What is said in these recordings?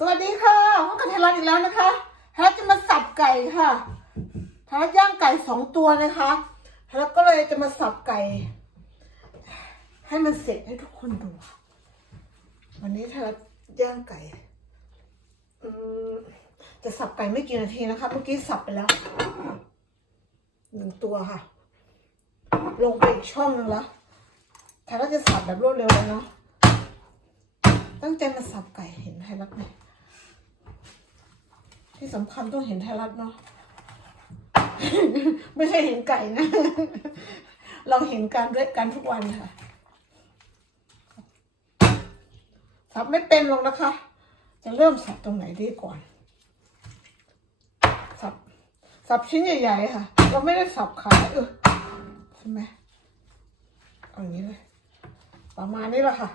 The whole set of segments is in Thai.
สวัสดีค่ะพบกับไทยรัฐอีกแล้วนะคะไทยรัฐจะมาสับไก่ค่ะไทยรัฐย่างไก่สองตัวนะคะไทยรัฐก็เลยจะมาสับไก่ ให้มันเสร็จให้ทุกคนดู วันนี้ไทยรัฐย่างไก่จะสับไก่ไม่กี่นาทีนะคะ เมื่อกี้สับไปแล้วหนึ่งตัวค่ะ ลงไปอีกช่องนึงแล้วไทยรัฐจะสับแบบรวดเร็วเลยเนาะตั้งใจมาสับไก่เห็นไทยรัฐไหม ที่สำคัญต้องเห็นไทยรัฐเนาะ ไม่ใช่เห็นไก่นะ เราเห็นการด้วยกันทุกวันค่ะสับไม่เป็นหรอกนะคะ จะเริ่มสับตรงไหนดีก่อน สับ สับชิ้นใหญ่ๆค่ะ เราไม่ได้สับขายเออใช่ไหมเอาอย่างนี้เลย ประมาณนี้แหละค่ะ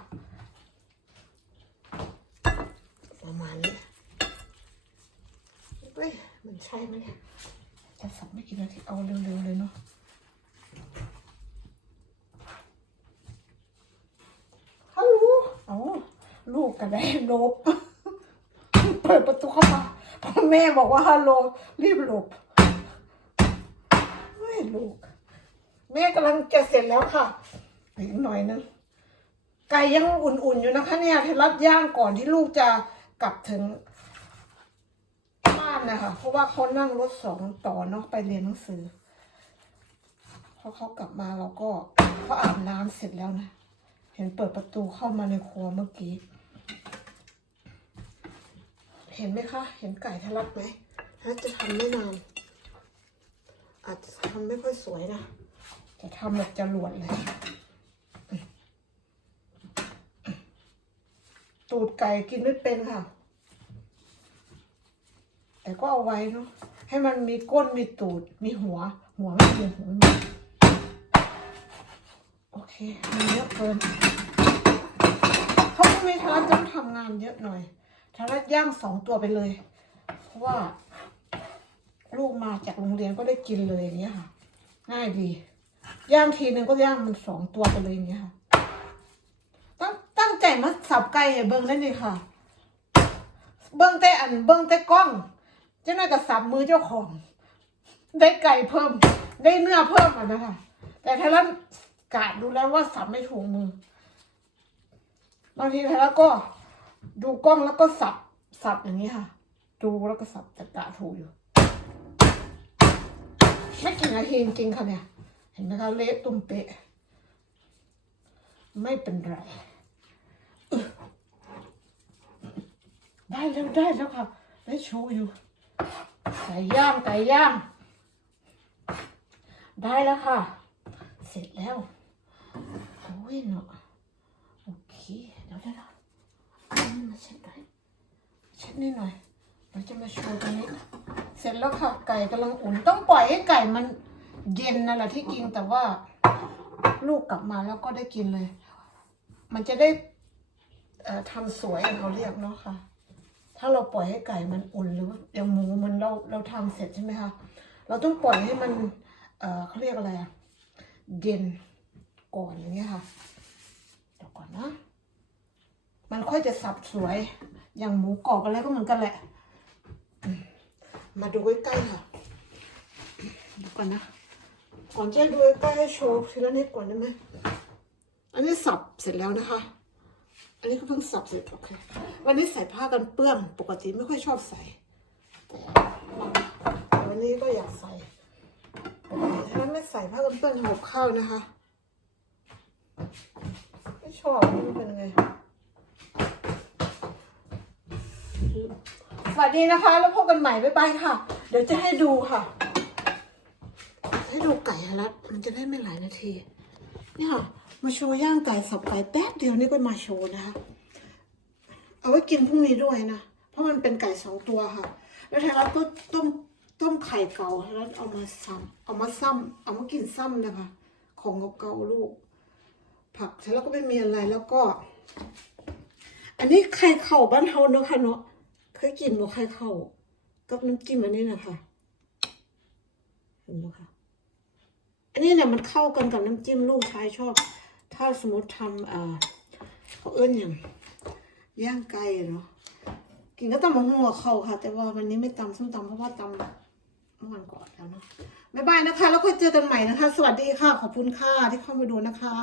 ประมาณนี้ เฮ้ยมันใช่ไหมเนี่ยจะสับไม่กี่นาทีเอาเร็วๆเลยเนาะฮัลโหลเอาลูกกระไดลบเปิดประตูเข้ามาพอแม่บอกว่าฮัลโหลรีบหลบเฮ้ยลูก แม่กำลังจะเสร็จแล้วค่ะอีกหน่อยนึงไก่ยังอุ่นๆอยู่นะคะเนี่ยเทรัดย่างก่อนที่ลูกจะกลับถึงบ้า นนะคะเพราะว่าเขานั่งรถสองต่อเนาะไปเรียนหนังสือพอเขากลับมาเราก็เขาอาบน้ำเสร็จแล้วนะ เห็นเปิดประตูเข้ามาในครัวเมื่อกี้ เห็นไหมคะ เห็นไก่ทะลักไหมถ้าจะทำไม่นานอาจจะทำไม่ค่อยสวยนะ จะทำแบบจรวดเลย ตูดไก่กินไม่เป็นค่ะ แต่ก็เอาไว้เนาะให้มันมีก้นมีตูด มีหัว หัวไม่มีหัวไม่มีโอเคมันเยอะเกินเขาไม่มีทารัตต้องทำงานเยอะหน่อยทารัตย่างสองตัวไปเลย เพราะว่า ลูกมาจากโรงเรียนก็ได้กินเลยอย่างเงี้ยค่ะ ง่ายดี ย่างทีนึงก็ย่างมันสองตัวไปเลยอย่างเงี้ยค่ะ ตั้งตั้งใจมาสับไก่เบิ้งได้เลยค่ะ เบิ้งแต่อันเบิ้งแต่กล้อง เจ้าหน้าก็สับมือเจ้าของ ได้ไก่เพิ่ม ได้เนื้อเพิ่มอะนะคะ แต่ถ้าเรากะดูแล้วว่าสับไม่ถูกมือบางทีไทยแล้วก็ดูกล้องแล้วก็สับสับอย่างนี้ค่ะ ดูแล้วก็สับแต่กะถูกอยู่ ไม่กี่นาทีจริงๆค่ะเนี่ย เห็นไหมคะเละตุ้มเป๊ะไม่เป็นไรได้แล้วได้แล้วค่ะได้โชว์อยู่ ไก่ย่างไก่ย่างได้แล้วค่ะ เสร็จแล้วโอ้ยเนาะโอเคเดี๋ยวเดี๋ยวเอามาเช็ดหน่อยเช็ดนี่หน่อยเราจะมาโชว์ตรงนี้ เสร็จแล้วค่ะ ไก่กำลังอุ่นต้องปล่อยให้ไก่มันเย็นนั่นแหละที่กินแต่ว่า ลูกกลับมาแล้วก็ได้กินเลย มันจะได้ทำสวยเราเรียกเนาะค่ะ ถ้าเราปล่อยให้ไก่มันอุ่นหรือว่าอย่างหมูมันเราเราทำเสร็จใช่ไหมคะเราต้องปล่อยให้มันเอ่อเขาเรียกอะไรอะเย็นก่อนอย่างเงี้ยค่ะเดี๋ยวก่อนนะมันค่อยจะสับสวย อย่างหมูกรอบอะไรก็เหมือนกันแหละ มาดูใกล้ๆค่ะเดี๋ยวก่อนนะ ก่อนจะดูใกล้ให้โชว์ทีละนิดก่อนได้ไหม อันนี้สับเสร็จแล้วนะคะ อันนี้ก็เพิ่งสับเสร็จโอเค วันนี้ใส่ผ้ากันเปื้อนปกติไม่ค่อยชอบใส่ แต่วันนี้ก็อยากใส่ถ้าไม่ใส่ผ้ากันเปื้อนทำกับข้าวนะคะ ไม่ชอบดูเป็นไง สวัสดีนะคะ แล้วพบกันใหม่บ๊ายบายค่ะ เดี๋ยวจะให้ดูค่ะ ให้ดูไก่ฮะรัดมันจะได้ไม่หลายนาที นี่ค่ะ มาโชว์ย่างไก่สับไก่แป๊บเดียวนี่ก็มาโชว์นะคะ เอาไว้กินพรุ่งนี้ด้วยนะ เพราะมันเป็นไก่สองตัวค่ะ แล้วไทยรัฐก็ต้มต้มไข่เก่าไทยรัฐเอามาซ้ำเอามาซ้ำเอามากินซ้ำนะคะ ของเก่าๆลูก ผักไทยรัฐก็ไม่มีอะไรแล้วก็ อันนี้ไข่เข่าบ้านเฮาเนอะค่ะเนาะ เคยกินบ่ไข่เข่ากับน้ำจิ้มอันนี้นะคะเห็นไหมคะ นี่เนี่ยมันเข้ากันกับน้ำจิ้มลูกชายชอบ ถ้าสมมติทำเอ่อเขาเอื้อนอย่างย่างไก่เนาะกินก็ตำมะฮุ่งกับเขาค่ะ แต่ว่าวันนี้ไม่ตำส้มตำเพราะว่าตำเมื่อวันก่อนแล้วเนาะบ๊ายบายนะคะ แล้วค่อยเจอกันใหม่นะคะ สวัสดีค่ะ ขอบคุณค่ะที่เข้ามาดูนะคะ